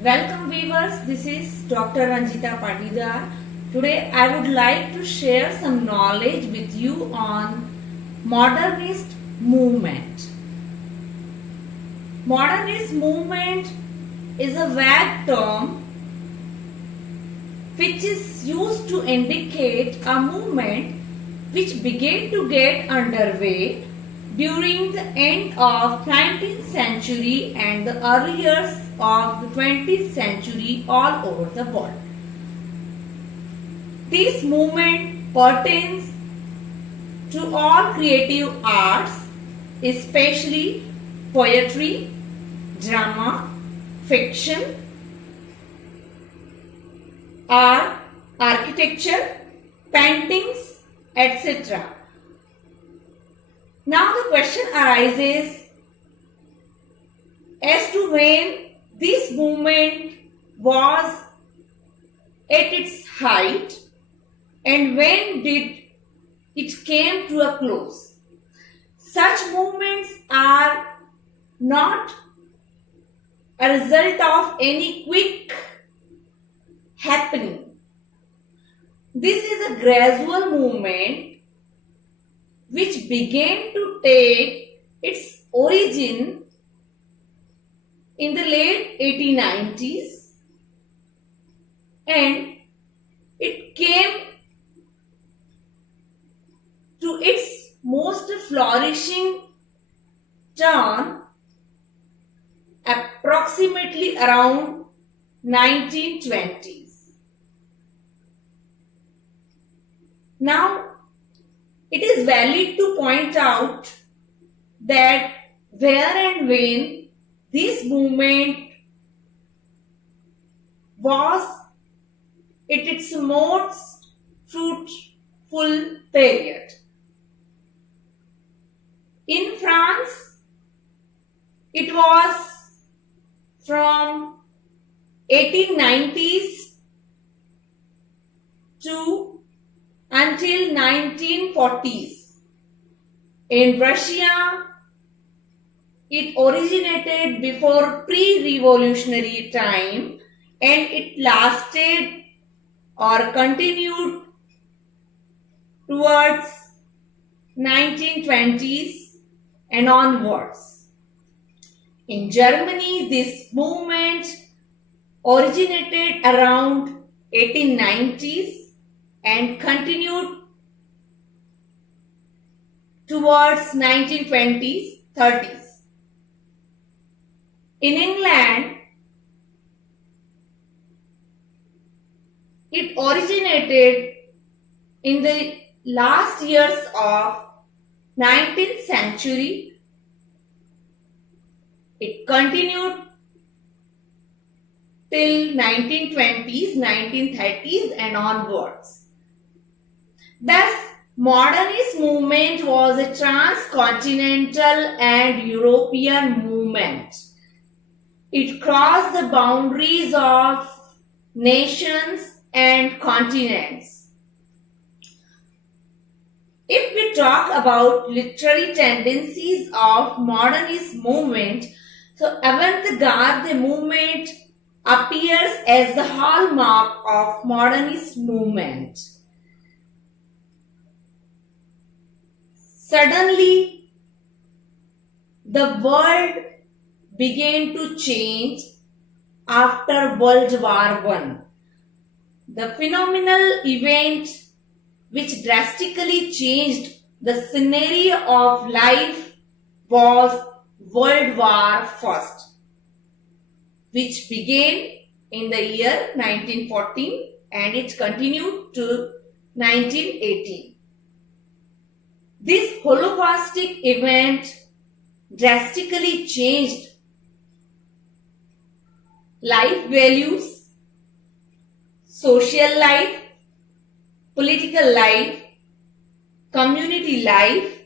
Welcome viewers, this is Dr. Ranjita Patidar. Today I would like to share some knowledge with you on modernist movement. Modernist movement is a vague term which is used to indicate a movement which began to get underway during the end of 19th century and the early years of the 20th century all over the world. This movement pertains to all creative arts, especially poetry, drama, fiction, art, architecture, paintings, etc. Now the question arises as to when this movement was at its height and when did it came to a close. Such movements are not a result of any quick happening. This is a gradual movement which began to take its origin in the late 1890s and it came to its most flourishing turn approximately around 1920s. Now, it is valid to point out that where and when this movement was at its most fruitful period. In France, it was from 1890s to until 1940s. In Russia, it originated before pre-revolutionary time and it lasted or continued towards 1920s and onwards. In Germany, this movement originated around 1890s and continued towards 1920s, 30s. In England, it originated in the last years of 19th century. It continued till 1920s, 1930s and onwards. Thus, modernist movement was a transcontinental and European movement. It crossed the boundaries of nations and continents. If we talk about literary tendencies of modernist movement, so avant-garde movement appears as the hallmark of modernist movement. Suddenly, the world began to change after World War I. The phenomenal event which drastically changed the scenario of life was World War I, which began in the year 1914 and it continued to 1918. This Holocaustic event drastically changed life values, social life, political life, community life,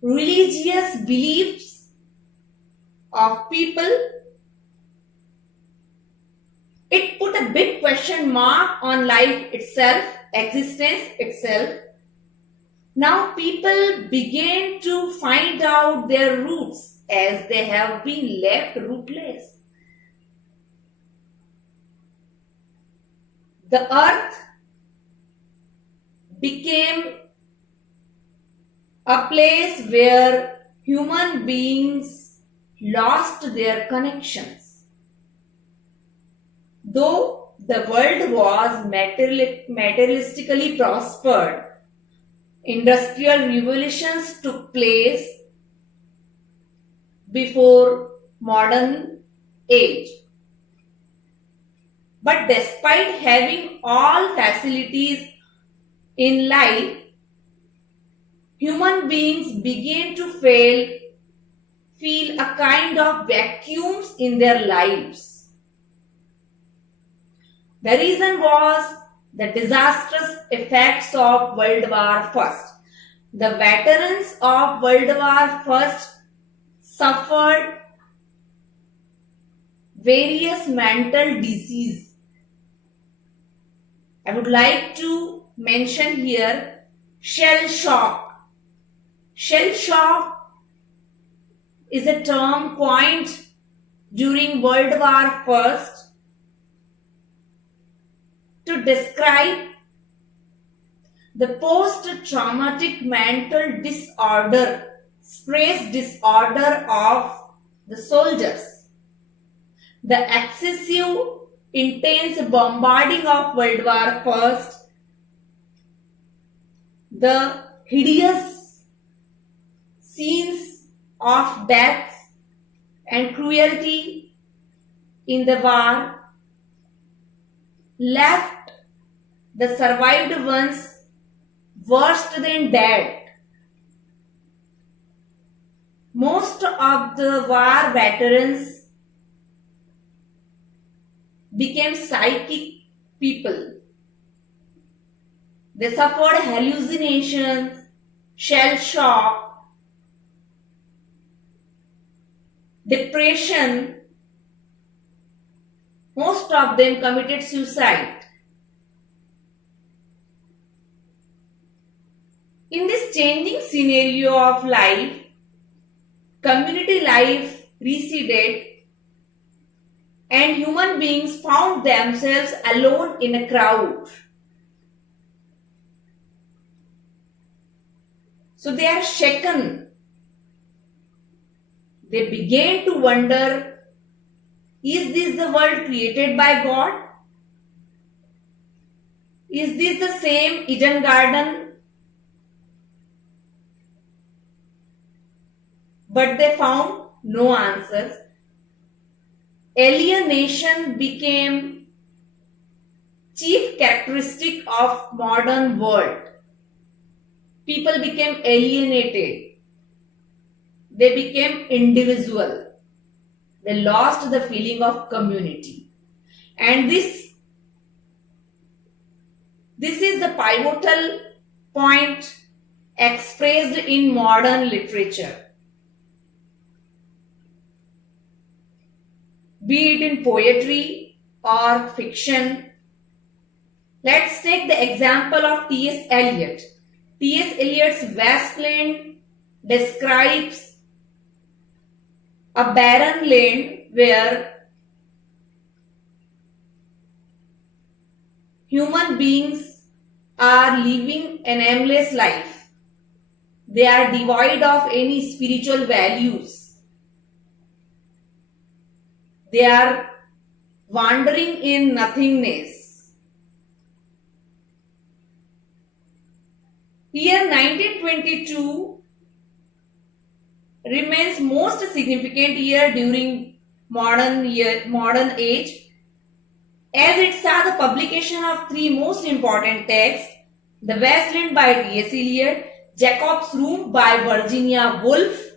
religious beliefs of people. It put a big question mark on life itself, existence itself. Now people began to find out their roots as they have been left rootless. the earth became a place where human beings lost their connections. Though the world was materialistically prospered, industrial revolutions took place before modern age. But despite having all facilities in life, human beings began to feel a kind of vacuums in their lives. The reason was the disastrous effects of World War I. The veterans of World War I suffered various mental diseases. I would like to mention here shell shock. Shell shock is a term coined during World War I to describe the post-traumatic mental disorder, stress disorder of the soldiers. The excessive, intense bombarding of World War I, the hideous scenes of death and cruelty in the war left the survived ones worse than dead. Most of the war veterans became psychic people. They suffered hallucinations, shell shock, depression. Most of them committed suicide. In this changing scenario of life, community life receded and human beings found themselves alone in a crowd. So they are shaken. They began to wonder, is this the world created by God? Is this the same Eden garden? But they found no answers. Alienation became chief characteristic of modern world. People became alienated. They became individual. They lost the feeling of community. And this is the pivotal point expressed in modern literature. Be it in poetry or fiction. Let's take the example of T.S. Eliot. T.S. Eliot's Wasteland describes a barren land where human beings are living an aimless life. They are devoid of any spiritual values. They are wandering in nothingness. Year 1922 remains most significant year during modern age, as it saw the publication of three most important texts: The Wasteland by T.S. Eliot, Jacob's Room by Virginia Woolf,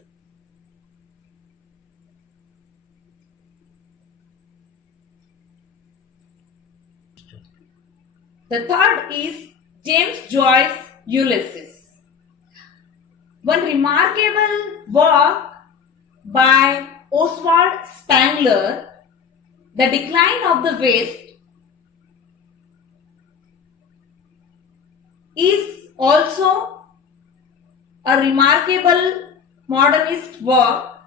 the third is James Joyce's Ulysses. One remarkable work by Oswald Spengler, The Decline of the West, is also a remarkable modernist work.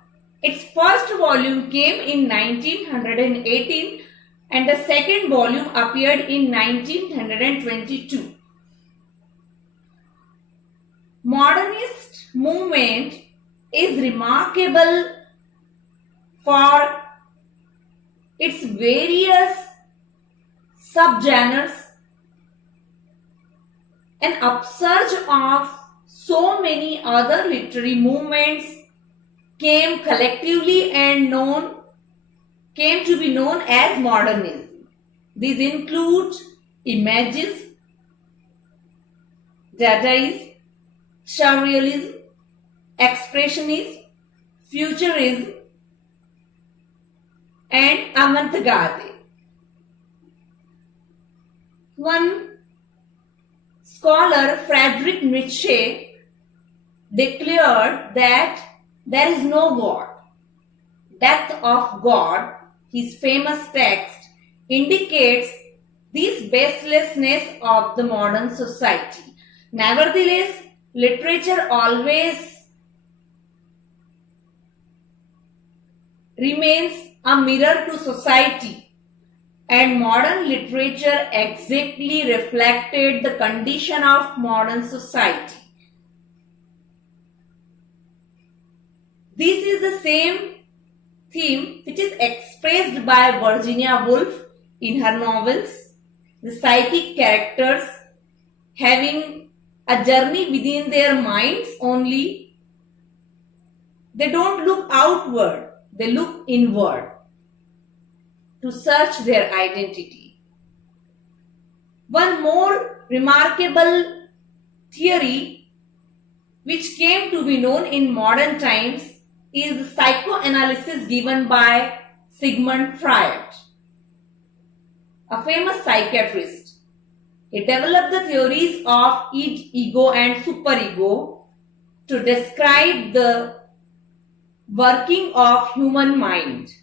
Its first volume came in 1918 and the second volume appeared in 1922. Modernist movement is remarkable for its various subgenres. An upsurge of so many other literary movements came collectively and came to be known as modernism. These include imagism, dadaism, surrealism, expressionism, futurism, and avant-garde. One scholar, Friedrich Nietzsche, declared that there is no God. Death of God, his famous text, indicates this baselessness of the modern society. Nevertheless, literature always remains a mirror to society, and modern literature exactly reflected the condition of modern society. This is the same theme which is expressed by Virginia Woolf in her novels. The psychic characters having a journey within their minds only. They don't look outward, they look inward to search their identity. One more remarkable theory which came to be known in modern times is psychoanalysis given by Sigmund Freud, a famous psychiatrist. He developed the theories of id, ego and superego to describe the working of human mind.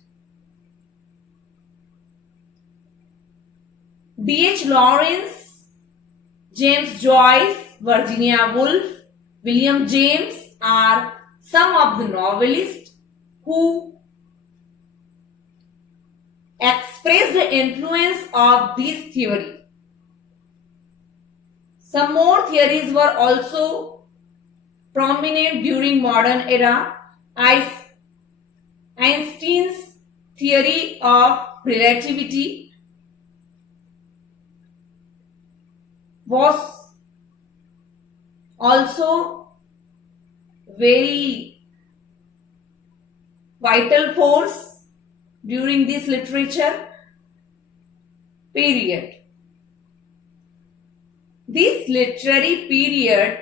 D.H. Lawrence, James Joyce, Virginia Woolf, William James are some of the novelists who express the influence of this theory. Some more theories were also prominent during modern era. Einstein's theory of relativity was also very vital force during this literature period. This literary period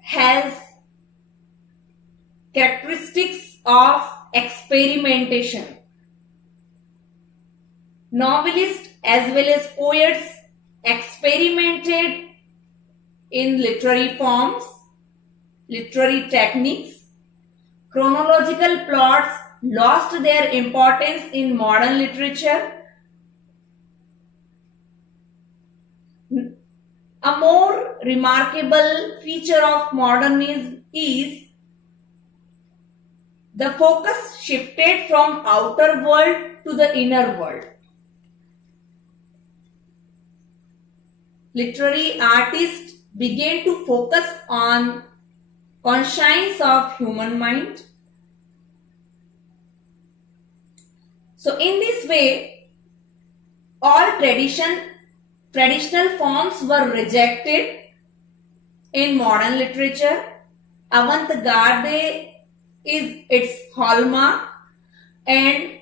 has characteristics of experimentation. Novelists as well as poets experimented in literary forms, literary techniques. Chronological plots lost their importance in modern literature. A more remarkable feature of modernism is the focus shifted from outer world to the inner world. Literary artists began to focus on conscience of human mind. So in this way, all traditional forms were rejected in modern literature. Avant-garde is its hallmark, and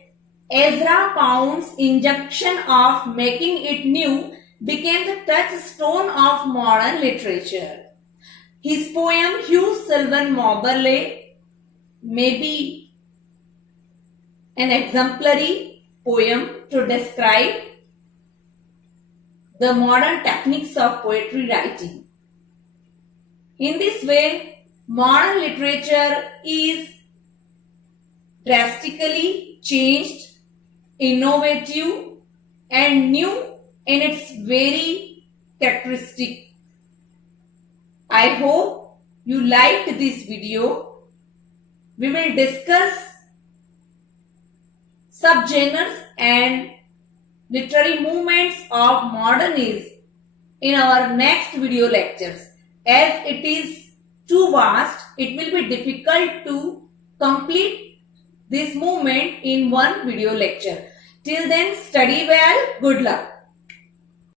Ezra Pound's injunction of making it new became the touchstone of modern literature. His poem Hugh Sylvan Moberly may be an exemplary poem to describe the modern techniques of poetry writing. In this way, modern literature is drastically changed, innovative, and new in its very characteristic. I hope you liked this video. We will discuss subgenres and literary movements of modernism in our next video lectures. As it is too vast, it will be difficult to complete this movement in one video lecture. Till then, study well. Good luck.